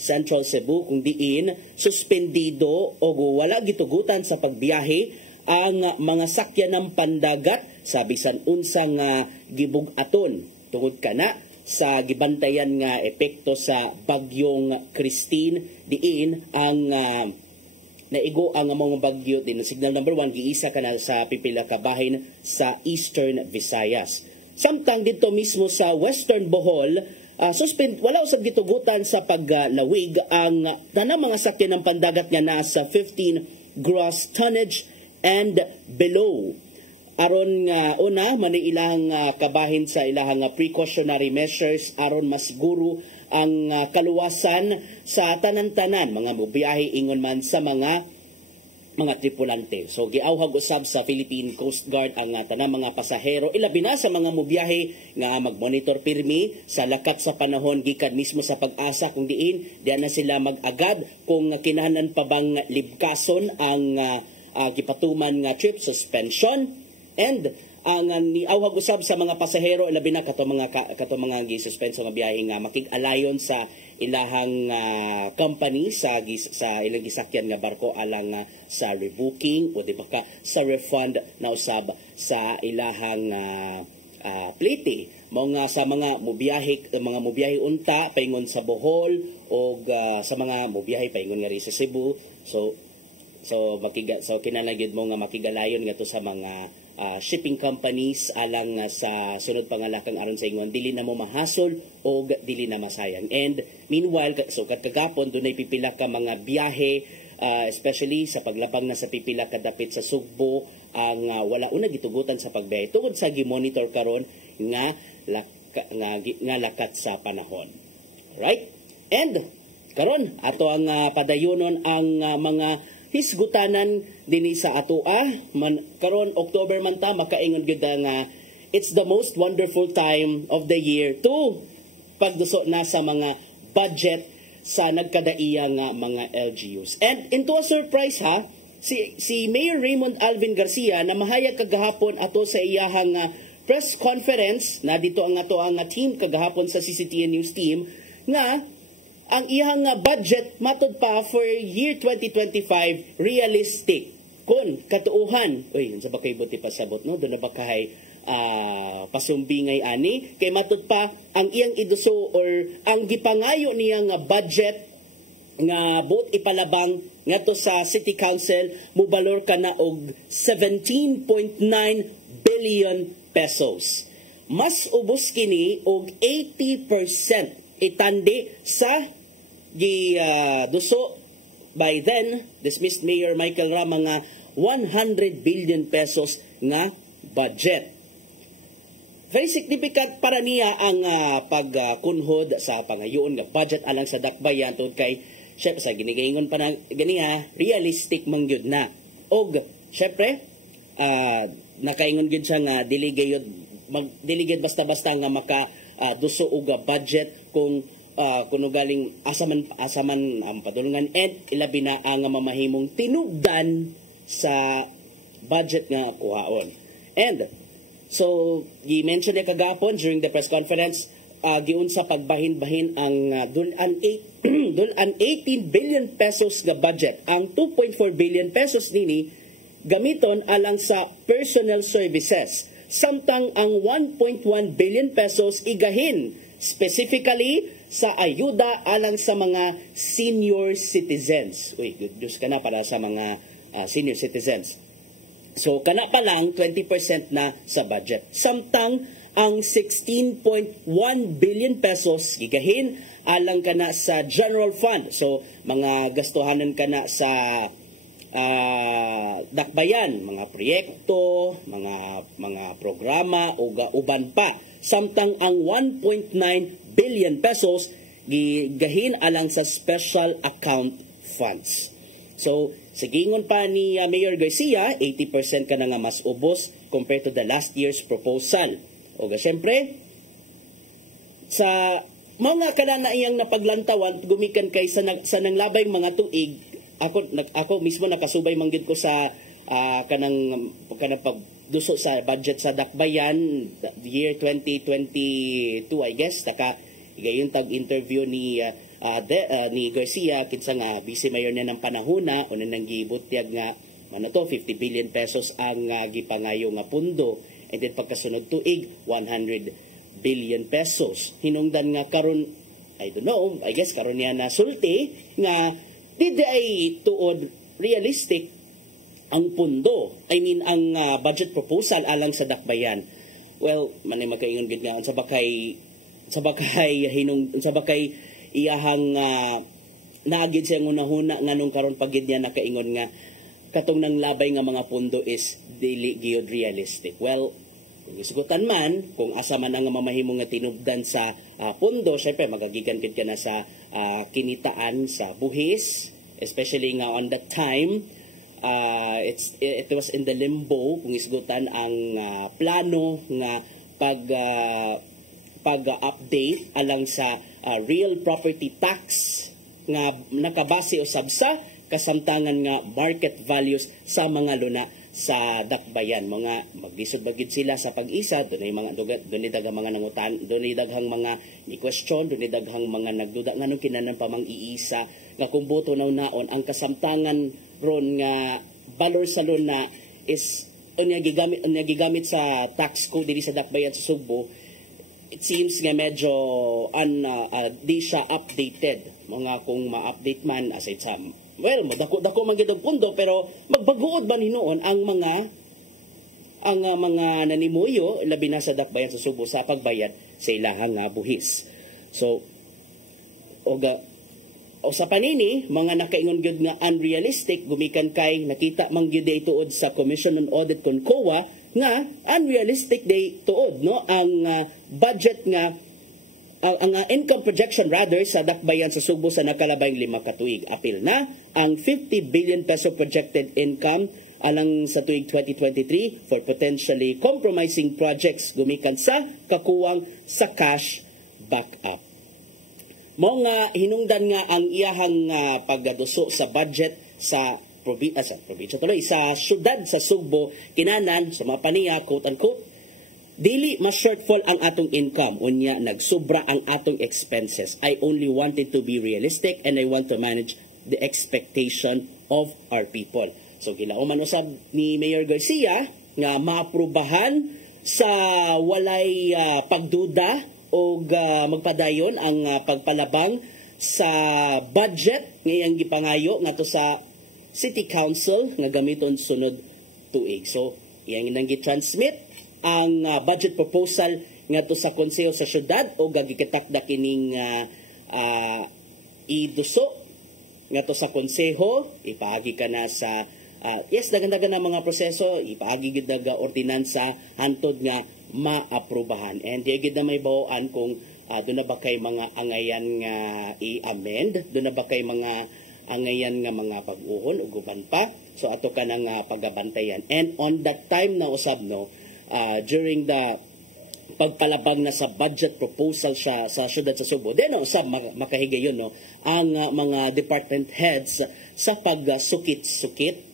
Central Cebu kung diin suspendido o wala gitugutan sa pagbiyahe ang mga sakyan ng pandagat sa bisan unsang gibug-aton tungod kana sa gibantayan nga epekto sa bagyong Christine. Diin ang naigo ang mga bagyo din signal number 1 giisa kana sa pipila ka bahin sa Eastern Visayas. Samtang dito mismo sa Western Bohol, wala usab gitugutan sa paglawig ang tanang mga sakyan ng pandagat nga nasa 15 gross tonnage and below. Aron nga una man ilang kabahin sa ilahang precautionary measures aron mas guro ang kaluwasan sa tanan-tanan mga mobiyahe ingon man sa mga tripulante. So giawhag usab sa Philippine Coast Guard ang tanang mga pasahero ilabi na sa mga mobiyahe nga magmonitor pirmi sa lakat sa panahon gikan mismo sa Pag-asa kung diin diyan na sila mag-agad kung kinahanglan pa bang libkason ang gipatuman nga trip suspension. And ang niawhag usab sa mga pasahero labi na kato mga gisuspenso nga biyahe nga makig-alayon sa ilahang company sa ilang gisakyan nga barko alang sa rebooking o di ba ka sa refund na usab sa ilahang plate. Mga sa mga mobiyahe unta paingon sa Bohol o sa mga mobiyahe paingon nga ri sa Cebu. So kinahanglan gyud mo nga makigalayon nga to sa mga shipping companies alang sa sunod pangalakang aron sa ingon dili na mo mahasol o dili na masayang. And meanwhile so kagapon dunay pipila ka mga biyahe especially sa paglabang na sa pipila ka dapit sa Sugbo ang wala una gitugutan sa pagbiyahe tungod sa gimonitor karon nga lakat sa panahon. Right? And karon ato ang padayonon ang mga hisgutanan dinhi sa atoa karon October man ta makaingon gyud nga it's the most wonderful time of the year to pagduso na sa mga budget sa nagkadaiya nga mga LGUs. And into a surprise si Mayor Raymond Alvin Garcia na mahayag kagahapon ato sa iyahang press conference na dito ang ato ang team kagahapon sa CCTN News team nga ang iyang budget matud pa for year 2025 realistic kun katuuhan sa bakay buti pasabot no do na bakay pasumbingay ani kay matud pa ang iyang iduso or ang gipangayo niyang budget nga buot ipalabang ngadto sa City Council mobalor kana og 17.9 billion pesos. Mas ubos kini og 80% itandi sa duso by then dismissed Mayor Michael Rama nga 100 billion pesos nga budget. Very significant para niya ang pagkunhod sa pangayoon nga budget alang sa dakbayan tungod kay syempre sa ginigaingon pa na ganiya realistic man gyud na. Og syempre nakaingon gyud siya nga dili gyud basta-basta nga maka duso og budget kung kuno galing asaman ang padulungan and ilabi na ang mamahimong tinugdan sa budget nga kuhaon. And so gi-mention niya kagapon during the press conference giunsa pagbahin-bahin ang dulan 18 billion pesos nga budget. Ang 2.4 billion pesos nini gamiton alang sa personnel services samtang ang 1.1 billion pesos igahin specifically sa ayuda alang sa mga senior citizens. Good news ka na para sa mga senior citizens. So, kana pa lang 20% na sa budget. Samtang ang 16.1 billion pesos gigahin alang kana sa general fund. So mga gastuhanan kana sa dakbayan, mga proyekto, mga programa o uban pa. Samtang ang 1.9 billion pesos gigahin alang sa special account funds. So sigingon pa ni Mayor Garcia, 80% ka na nga mas ubos compared to the last year's proposal. O syempre, sa mga kanana iyang napaglantawan, gumikan kay sa nanglabay mga tuig, ako mismo nakasubay manggid ko sa kanang pagduso sa budget sa dakbayan year 2022 I guess. Gayon tag-interview ni Garcia kinsa nga vice mayor niya ng panahona o nang gibutyag nga 50 billion pesos ang gipangayo nga pundo, and then pagkasunod tuig 100 billion pesos. Hinungdan nga karon, I don't know, I guess karon niya na sulti nga did ay tuod realistic ang pundo. I mean ang budget proposal alang sa dakbayan. Well, manay makaingon gid nga sa bakay iyahang naagid siya ngunahuna nganong karon pagid niya nakaingon nga katong nang labay nga mga pundo is dili gyud realistic. Well, kung isgutan man, kung asa man ang mamahimo nga tinubdan sa pundo, syempre magagikan ka na sa kinitaan sa buhis, especially nga on that time, it was in the limbo kung isgutan ang plano nga pag-update alang sa real property tax nga nakabase usab sa kasamtangan nga market values sa mga luna sa dakbayan. Mga maglisod bagid sila sa pag-isa, dunay daghang mga nangutan, dunay daghang mga ni-question, dunay daghang mga nagduda nganong kinahanglan pa mang iisa nga kung boto naon ang kasamtangan ron nga valor sa luna is unya gigamit sa tax code diri sa dakbayan sa Sugbo. It seems nga medyo di siya updated. Mga kung ma-update man aside sa madako man gid og pundo, pero magbaguod ba hinuon ang mga nanimuyo labi na sa dakbayan sa Subo sa pagbayad sa ilahang buhis. So o sa panini mga nakaingon gyud nga unrealistic, gumikan kay nakita man gyud tuod sa Commission on Audit kon COA nga unrealistic day tuod no ang budget nga ang income projection rather sa dakbayan sa Sugbo sa nakalabayng 5 ka tuig. Apil na ang 50 billion peso projected income alang sa tuig 2023 for potentially compromising projects gumikan sa kakuwang sa cash backup. Mga hinungdan nga ang iyahang paggaduso sa budget sa probinsya tuloy sa syudad sa Sugbo kinanan sa mga paniya quote unquote dili mas shortfall ang atong income, unya nagsubra ang atong expenses. I only wanted to be realistic and I want to manage the expectation of our people. So gilauman usab ni Mayor Garcia nga maaprubahan sa walay pagduda o magpadayon ang pagpalabang sa budget ngayang gipangayo ngadto sa City Council nga gamiton sunod tuig. So iyang nang gi-transmit ang budget proposal ngadto sa konseho sa syudad o gagikatakda kining iduso ngadto sa konseho, ipaagi ka na sa dagan-dagan na mga proseso, ipaagi gid na ordinansa hantod nga maaprubahan. And gid na may bawaan kung doon na ba kay mga angayan nga i-amend, doon na ba kay mga angayan nga mga pag-uhon o guban pa. So ato ka nang pagabantayan. And on that time na usab no, during the pagpalabang na sa budget proposal sa syudad sa Subo, then usab makahigayon no ang mga department heads sa pagsukit-sukit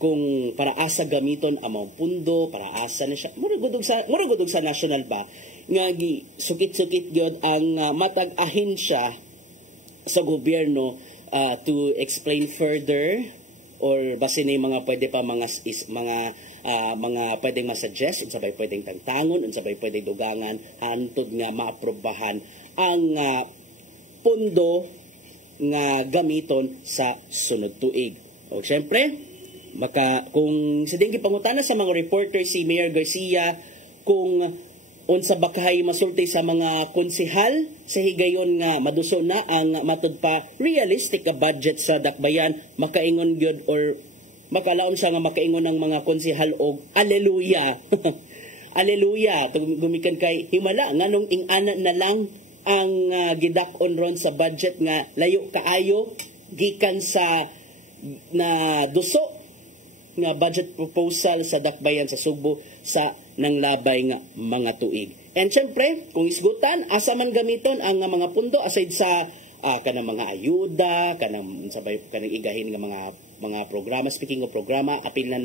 kung para asa gamiton ang mga pundo, para asa na siya muragudog sa national ba nga sukit-sukit gyud ang matag ahensya sa gobyerno to explain further or basin ni mga pwede pa mga pwedeng masuggest, unsabay pwedeng tangtangon, unsabay pwedeng dugangan hantod nga maaprobahan ang pundo nga gamiton sa sunod tuig. O syempre, kung sa dingi pangutana sa mga reporter si Mayor Garcia kung unsa bakahay masulti sa mga konsehal sa higayon nga maduso na ang matud pa realistic ka budget sa dakbayan, makaingon gyud or makalaon siya nga makaingon ng mga konsehal og aleluya. Aleluya, gumikan kay himala nganong ing-ana na lang ang gidak-on ron sa budget nga layo kaayo gikan sa na duso nga budget proposal sa dakbayan sa Subo sa nanglabay nga mga tuig. And syempre, kung isgutan, asa man gamiton ang mga pundo aside sa kanang mga ayuda, kanang igahin nga mga programa. Speaking of programa, apil na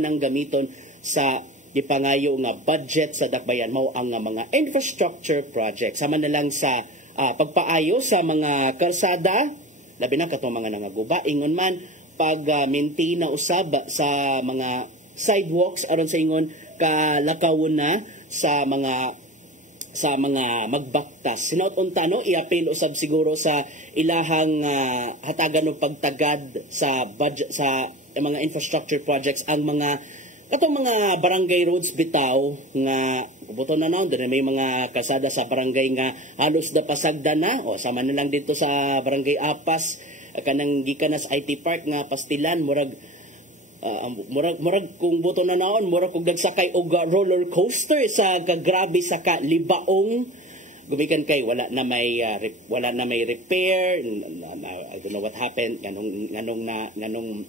nang gamiton sa ipangayo nga budget sa dakbayan mao ang mga infrastructure project. Sama na lang sa pagpaayo sa mga kalsada, labi na katong mga nangaguba, ingon man pag-maintain na usab sa mga sidewalks aron sa ingon kalakawon na sa mga magbaktas. Sinaut-unta no iapil usab siguro sa ilahang hatagan og pagtagad sa budget sa mga infrastructure projects ang mga katong mga barangay roads bitaw nga buto na naon din may mga kalsada sa barangay nga halos na pasagda na o sama na lang dito sa barangay Apas kanang gikan sa IT Park nga pastilan murag kung buto na naon murag kung nagsakay og roller coaster sa kagrabe sa libaong gumikan kay wala na may repair. I don't know what happened nganong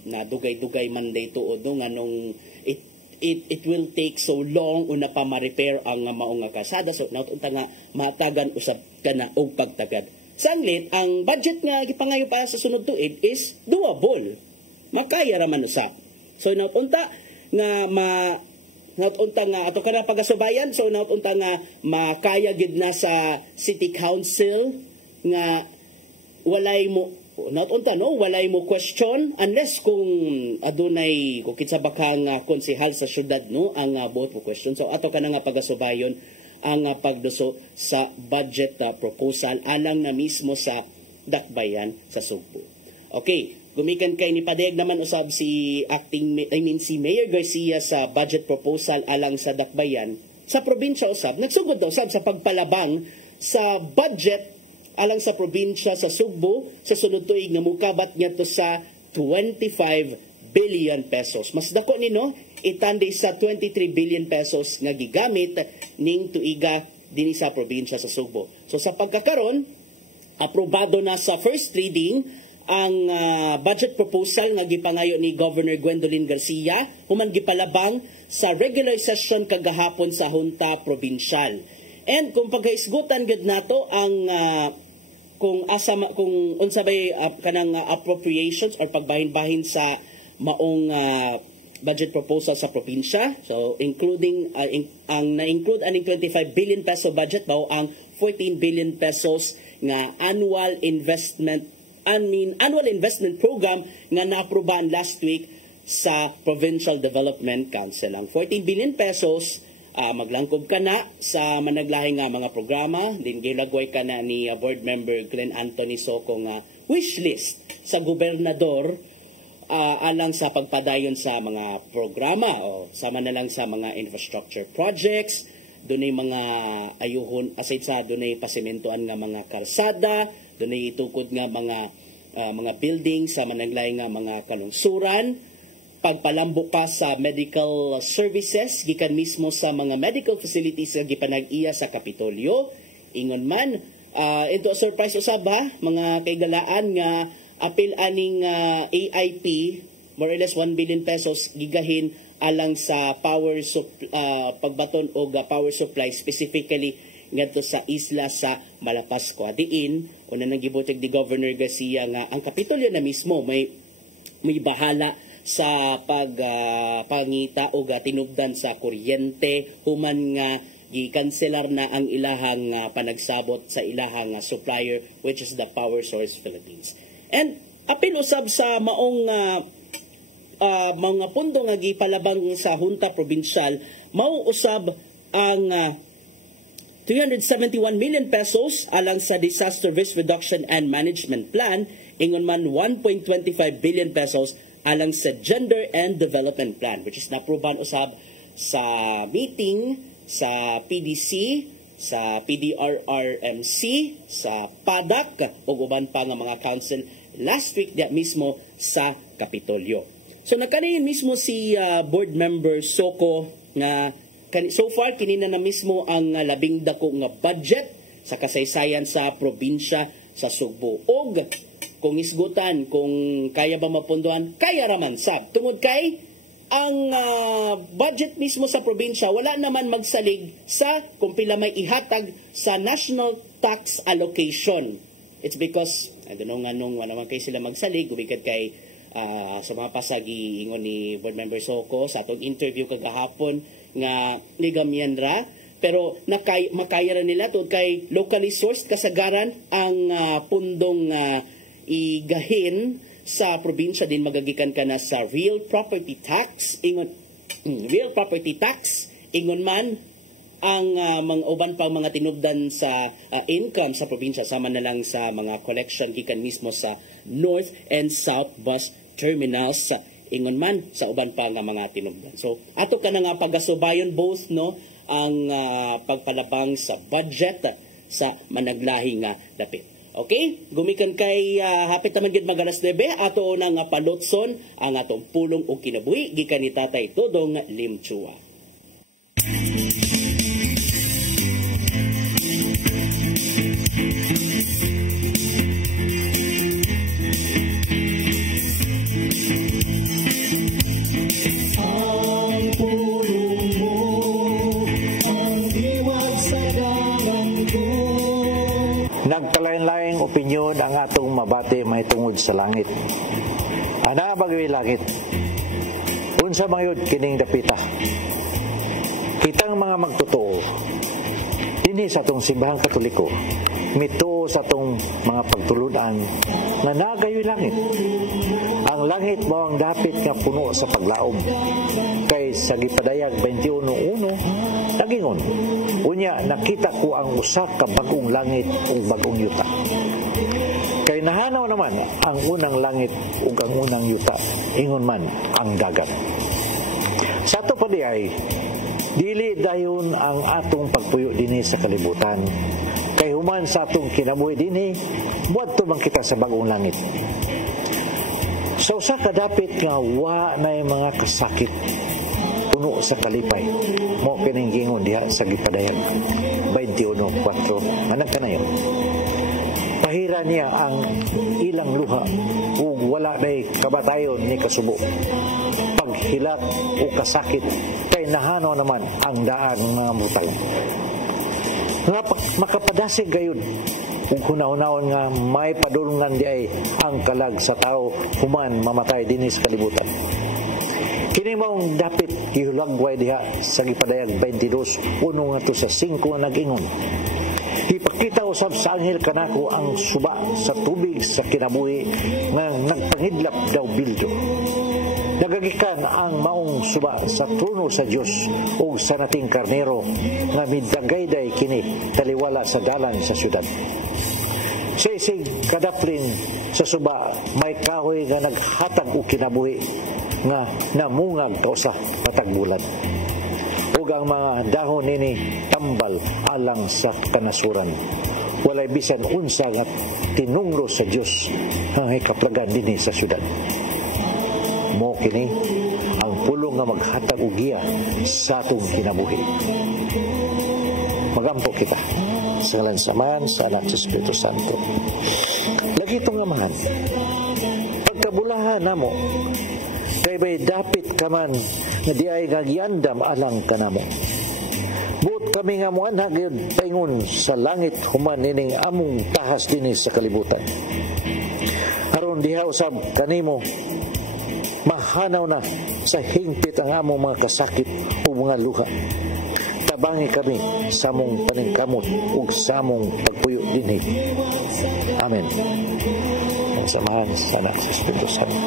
na dugay-dugay man day tuod no nganong it will take so long una pa ma-repair ang maong nga kalsada so nautunta nga matagan usab kana og pagtagad. Sanglit, ang budget nga gipangayo pa sa sunod tuig is doable. Makaya raman usab. So nautunta nga nautunta nga ato kana pagasubayan so nautunta nga makaya gid na sa city council nga walay mo question unless kung adunay kung kinsa bakang konsehal sa syudad no ang both po question. So ato kana nga pagasubayon ang pagduso sa budget proposal alang na mismo sa dakbayan sa Subo. Okay, gumikan kay ni padayag naman usab si si Mayor Garcia sa budget proposal alang sa dakbayan sa probinsya usab. Nagsugod daw usab sa pagpalabang sa budget alang sa probinsya sa Subo sa sunod tuig nga mukabat niya to sa 25 billion pesos. Mas dako ni no itandi sa 23 billion pesos nga gigamit ning tuiga dinhi sa probinsya sa Subo. So sa pagkakaron aprobado na sa first reading ang budget proposal nga gipangayo ni Governor Gwendolyn Garcia human gipalabang sa regular session kagahapon sa Hunta Provincial. And kung pagkaisgutan gid nato ang kung unsa bay kanang appropriations or pagbahin-bahin sa maong budget proposal sa probinsya, so including ang na-include aning 25 billion peso budget daw ang 14 billion pesos nga annual investment program nga naaprobahan last week sa Provincial Development Council. Ang 14 billion pesos maglangkob ka na sa managlahi nga mga programa, din gilagway ka na ni board member Glenn Anthony Soco nga wish list sa gobernador alang sa pagpadayon sa mga programa o sama na lang sa mga infrastructure projects, dunay mga ayuhon aside sa dunay pasimentoan nga mga kalsada, dunay itukod nga mga buildings sa managlahi nga mga kalungsuran, pagpalambo pa sa medical services gikan mismo sa mga medical facilities nga gipanag-iya sa Kapitolyo. Ingon man ito surprise usab mga kaigalaan nga apil aning AIP more or less 1 billion pesos gigahin alang sa pagbaton og power supply specifically ngadto sa isla sa Malapascua. Diin una nang gibutig ni Governor Garcia nga ang Kapitolyo na mismo may bahala sa pangita o tinubdan sa kuryente human nga gikanselar na ang ilahang panagsabot sa ilahang supplier which is the Power Source Philippines. And apil usab sa maong mga pundo nga gipalabang sa Hunta Provincial mao usab ang 371 million pesos alang sa Disaster Risk Reduction and Management Plan, ingon man 1.25 billion pesos alang sa Gender and Development Plan which is na-aprobahan usab sa meeting sa PDC, sa PDRRMC, sa PADAC ug uban pa nga mga council last week diya mismo sa Kapitolyo. So nagkanayon mismo si board member Soko nga so far kinina na mismo ang labing dako nga budget sa kasaysayan sa probinsya sa Sugbo. Og kung isgutan kung kaya ba mapunduhan, kaya raman sab. Tungod kay ang budget mismo sa probinsya wala naman magsalig sa kung pila may ihatag sa national tax allocation. It's because I don't know nga nung wala naman kayo sila magsalig ubikat kay sa mga pasagi ingon ni board member Soko sa atong interview kagahapon nga ligamian ra pero makaya ra nila tungod kay locally sourced kasagaran ang pundong igahin sa probinsya din magagikan ka na sa real property tax ingon man ang mga uban pang mga tinubdan sa income sa probinsya sama na lang sa mga collection gikan mismo sa North and South bus terminals ingon man sa uban pa nga mga tinubdan. So ato ka na nga pagasubayon both no ang pagpalabang sa budget sa managlahi nga dapit. Okay, gumikan kay hapit naman gid magalas 9 ato nang palotson ang atong pulong og kinabuhi gikan ni Tatay Dodong Limchua. Nagpalain-laing opinyon ang atong mabati may tungod sa langit. Ana bagay langit. Unsa mayud kining dapita. Kitang mga magtotoo dinhi sa atong simbahang Katoliko mituo sa atong mga pagtuludan na nagayoy langit. Ang langit mao ang dapit nga puno sa paglaom. Kay sa gipadayag 21:1 nagingon, unya nakita ko ang usa ka bagong langit ug bagong yuta. Kay nahanaw naman ang unang langit ug ang unang yuta, ingon man ang dagat. Sa ato pa ay dili dayon ang atong pagpuyo dinhi sa kalibutan. Kay human sa atong kinabuhi dinhi, buadto man kita sa bagong langit. So sa kadapit nga wa na mga kasakit puno sa kalipay mo kining gingon diha sa gipadayag 21:4 anak kanayo pahira niya ang ilang luha ug wala day kabatayon ni kasubo paghilat o kasakit kay nahano naman ang daan nga butang nga makapadasig gayud ug hunahunahon nga may padulungan di ay ang kalag sa tao human mamatay dinhi sa kalibutan. Kini maong dapit ihulagway diha sa gipadayag 22 uno nga to sa 5 nag-ingon. Ipakita usab sa anghel kanako ang suba sa tubig sa kinabuhi nga nagpangidlap daw bildo. Nagagikan ang maong suba sa trono sa Dios ug sa nating karnero nga midagayday kini taliwala sa dalan sa syudad. Sa isig kadapling sa suba may kahoy nga naghatag og kinabuhi nga namungag kausa patagbulan. Ug ang mga dahon nini tambal alang sa kanasuran. Walay bisan unsa nga tinunglo sa Dios nga kaplagan dinhi sa syudad. Mo kini ang pulong nga maghatag og giya sa atong kinabuhi. Magampo kita sa ngalan sa Ama, sa Anak, sa Espiritu Santo. Lagi itong amahan. Pagkabulahan namo, kay bay dapit ka man nga di ay nagyandam alang ka namo. Buot kami nga mo anak yun paingon sa langit human ining among tahas dinis sa kalibutan. Aron diha usab kanimo mahanaw na sa hingpit ang among mga kasakit o mga luha. Tabangi kami sa among paningkamot ug sa among pagpuyo dinhi. Amen. Ang samahan sa Anak sa Espiritu Santo.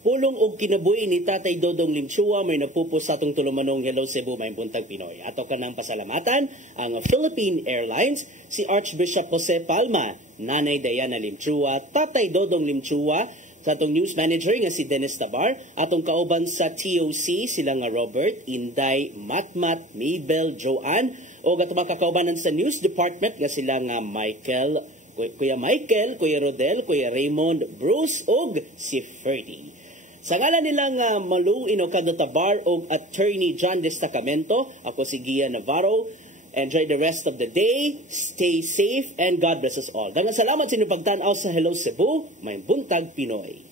Pulong og kinabuhi ni Tatay Dodong Limchua may napupos sa atong tulumanong Hello Cebu may buntag Pinoy. Ato kanang pasalamatan ang Philippine Airlines, si Archbishop Jose Palma Nanay Diana Limchua, Tatay Dodong Limchua, sa atong news manager nga si Dennis Tabar, atong kauban sa TOC sila nga Robert, Inday, Matmat, Mabel, Joanne, o atong mga kakaubanan sa news department nga sila nga Michael, Kuya Michael, Kuya Rodel, Kuya Raymond, Bruce, og si Ferdy. Sa ngalan nilang Malu Inocando Tabar o Attorney John Destacamento, ako si Gia Navarro. Enjoy the rest of the day, stay safe, and God bless us all. Daghang salamat sa inyong pagtanaw sa Hello Cebu, may buntag Pinoy.